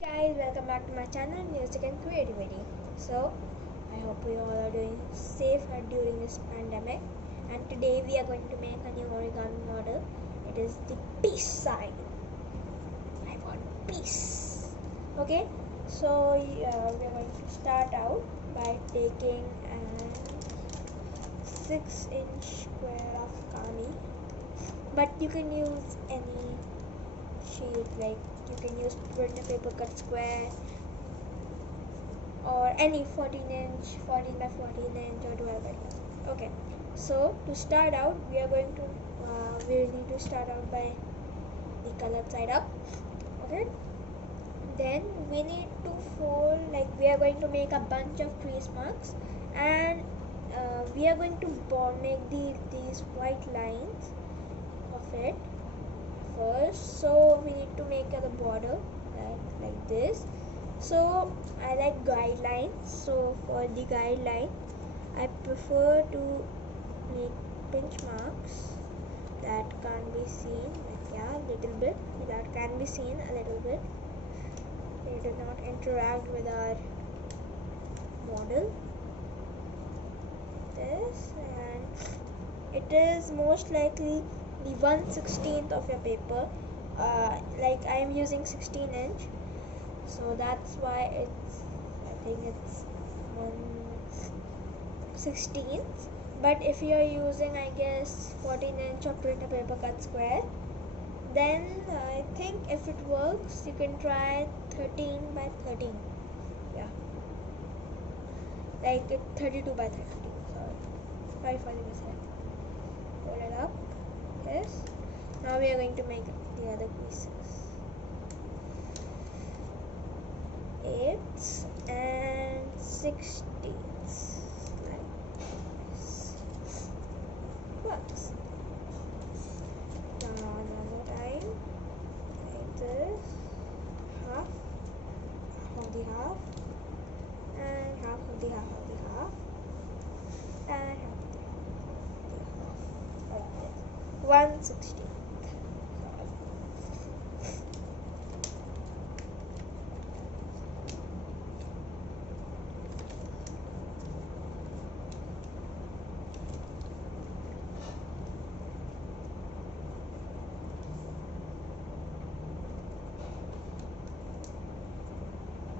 Guys, welcome back to my channel Music and Creativity. So I hope you all are doing safe during this pandemic, and today we are going to make a new origami model. It is the peace sign. I want peace. Okay, so we are going to start out by taking a 6-inch square of kami, but you can use any sheet, like you can use printer paper cut square or any 14 by 14 inch or 12 by 12. Okay, so to start out we are going to we need to start out by the colored side up. Okay, then we need to fold, like we are going to make a bunch of crease marks, and we are going to make these white lines of it first. So we need to make the border like this. So I like guidelines, so for the guideline I prefer to make pinch marks that can be seen, like little bit, that can be seen a little bit. They do not interact with our model. This, and it is most likely the 1/16 of your paper. Like I am using 16 inch, so that's why I think it's 1/16. But if you are using, I guess, 14 inch or printer paper cut square, then I think if it works you can try 13 by 13. Yeah, like 32 by 32. Sorry for the mistake. Hold it up. Yes. Now we are going to make the other pieces. 8ths and 16ths. Works. Now one more time. Like this. Half of the half. And half of the half of the half. And half of the half. Like this. 1/16.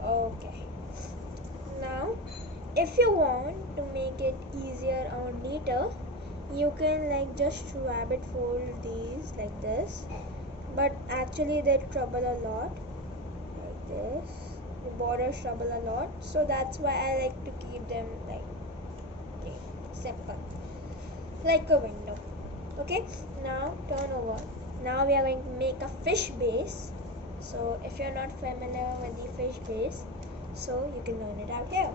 Okay, now if you want to make it easier or neater, you can like just rabbit fold these like this, but actually they trouble a lot. Like this, the borders trouble a lot, so that's why I like to keep them like simple, like a window. Okay, now turn over. Now we are going to make a fish base. So if you're not familiar with the fish base, so you can learn it out here.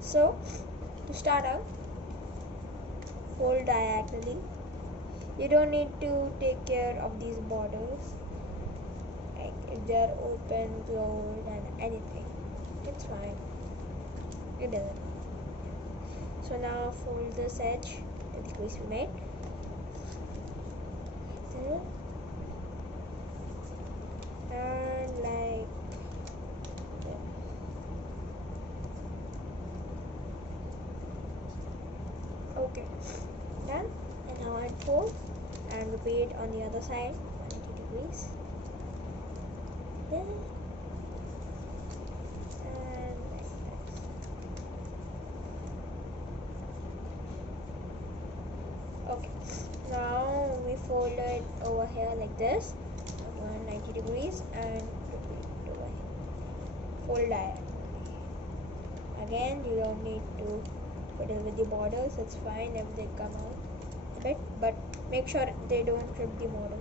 So to start out, fold diagonally. You don't need to take care of these borders, like if they're open, closed, and anything. It's fine. It doesn't. So now fold this edge to the crease we made. And like okay, done. And now unfold and repeat on the other side 90 degrees. Then and okay, now we fold it over here like this, 190 degrees, and repeat over here. Fold diagonally. Again, you don't need to fiddle with the borders, it's fine if they come out a bit, but make sure they don't trip the model.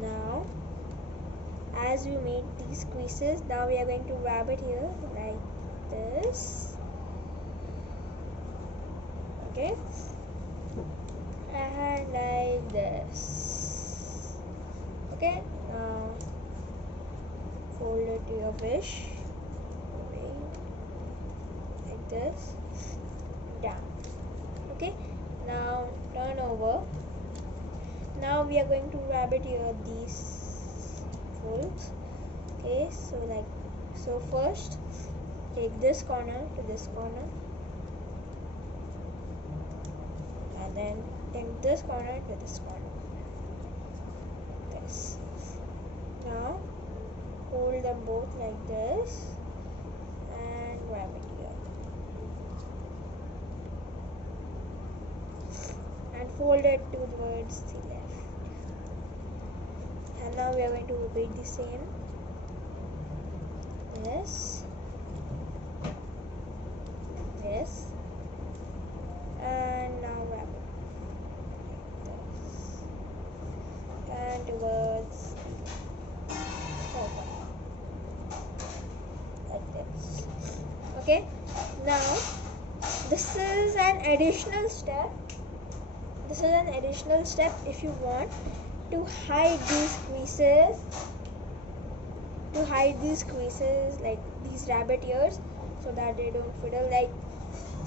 Now as we made these creases, now we are going to wrap it here like this. Okay, and like this. Okay, now fold it to your fish like this, down. Okay, now over. Now we are going to rabbit here these folds. Okay, so first take this corner to this corner, and then take this corner to this corner. This. Now hold them both like this and rabbit here. And fold it towards the left. And now we are going to repeat the same. This, this, and now wrap it like this, and towards over, like this. Okay, now this is an additional step. This is an additional step if you want to hide these creases. To hide these creases, like these rabbit ears, so that they don't fiddle like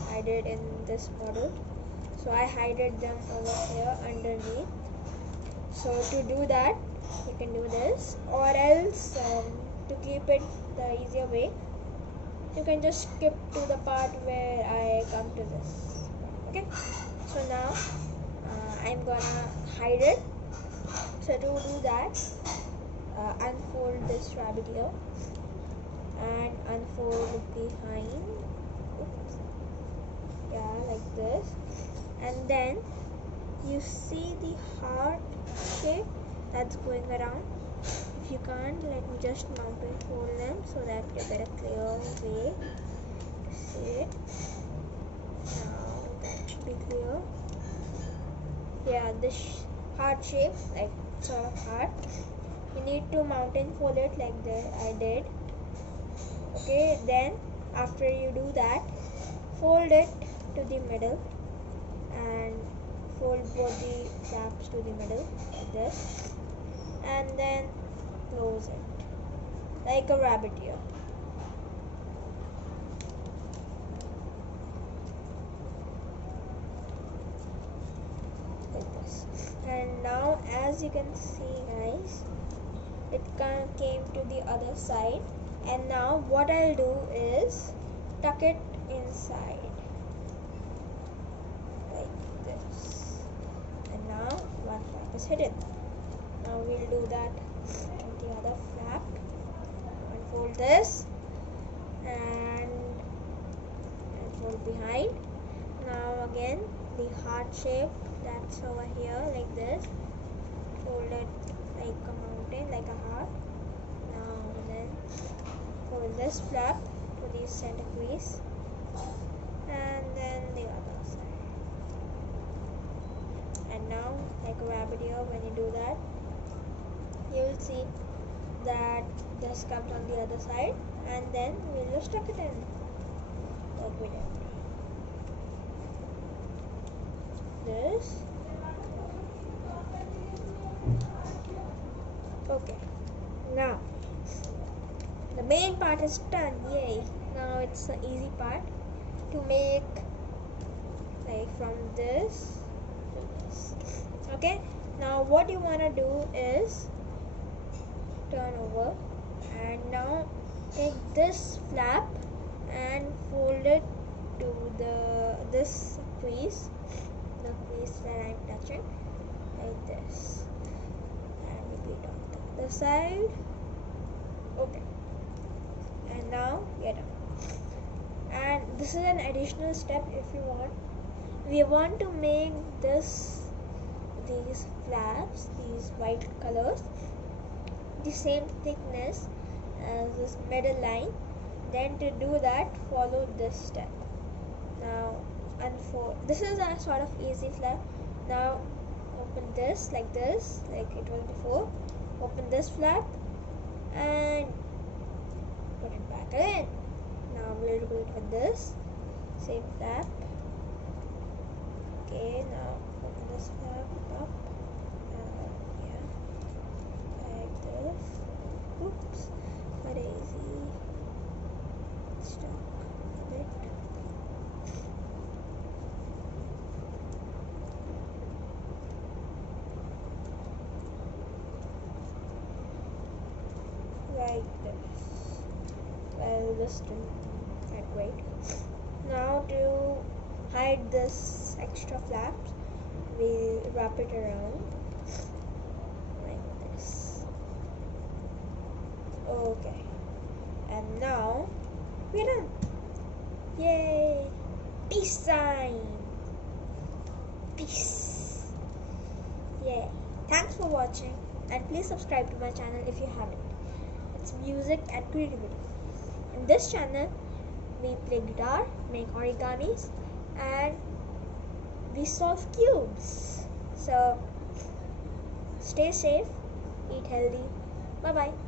I did in this model. So I hided them over here underneath. So to do that, you can do this, or else to keep it the easier way, you can just skip to the part where I come to this. Okay, so now I'm gonna hide it. So to do that, unfold this rabbit here and unfold behind. Oops. Yeah, like this. And then you see the heart shape that's going around. If you can't, let me just mountain fold them so that you get a clear way to see it. Now that should be clear. Yeah, this heart shape, like sort of heart, you need to mountain fold it like that I did. Okay, then after you do that, fold it to the middle and fold both the flaps to the middle like this, and then close it like a rabbit ear. Like this. And now as you can see guys, it came to the other side, and now what I'll do is tuck it inside like this, and now one flap is hidden. Now we'll do that on the other flap. Unfold this and fold behind. Now again the heart shape that's over here like this, fold it like a mountain, like a heart. Now then fold this flap to the center crease, and then the other side. And now like a rabbit ear, when you do that, you will see that this comes on the other side, and then we'll just tuck it in like we did. This. Okay, now the main part is done. Yay! Now it's the easy part to make, like from this to this. Okay, now what you want to do is turn over, and now take this flap and fold it to this crease, the crease that I'm touching, like this, and repeat on the other side. Okay, and now we are done. And this is an additional step if you want. We want to make these flaps, these white colors, the same thickness as this middle line. Then to do that, follow this step. Now unfold. This is a sort of easy flap. Now open this like this, like it was before. Open this flap and put it back in. Now we'll do it with this same flap. Okay, now open this flap up, yeah, like this. Oops, crazy, stuck a bit. like this. Well, this didn't that great. Now to hide this extra flaps, we wrap it around like this. Okay, and now we're done. Yay! Peace sign. Peace. Yay! Thanks for watching, and please subscribe to my channel if you haven't. It's music and creativity. In this channel, we play guitar, make origamis, and we solve cubes. So stay safe, eat healthy. Bye bye.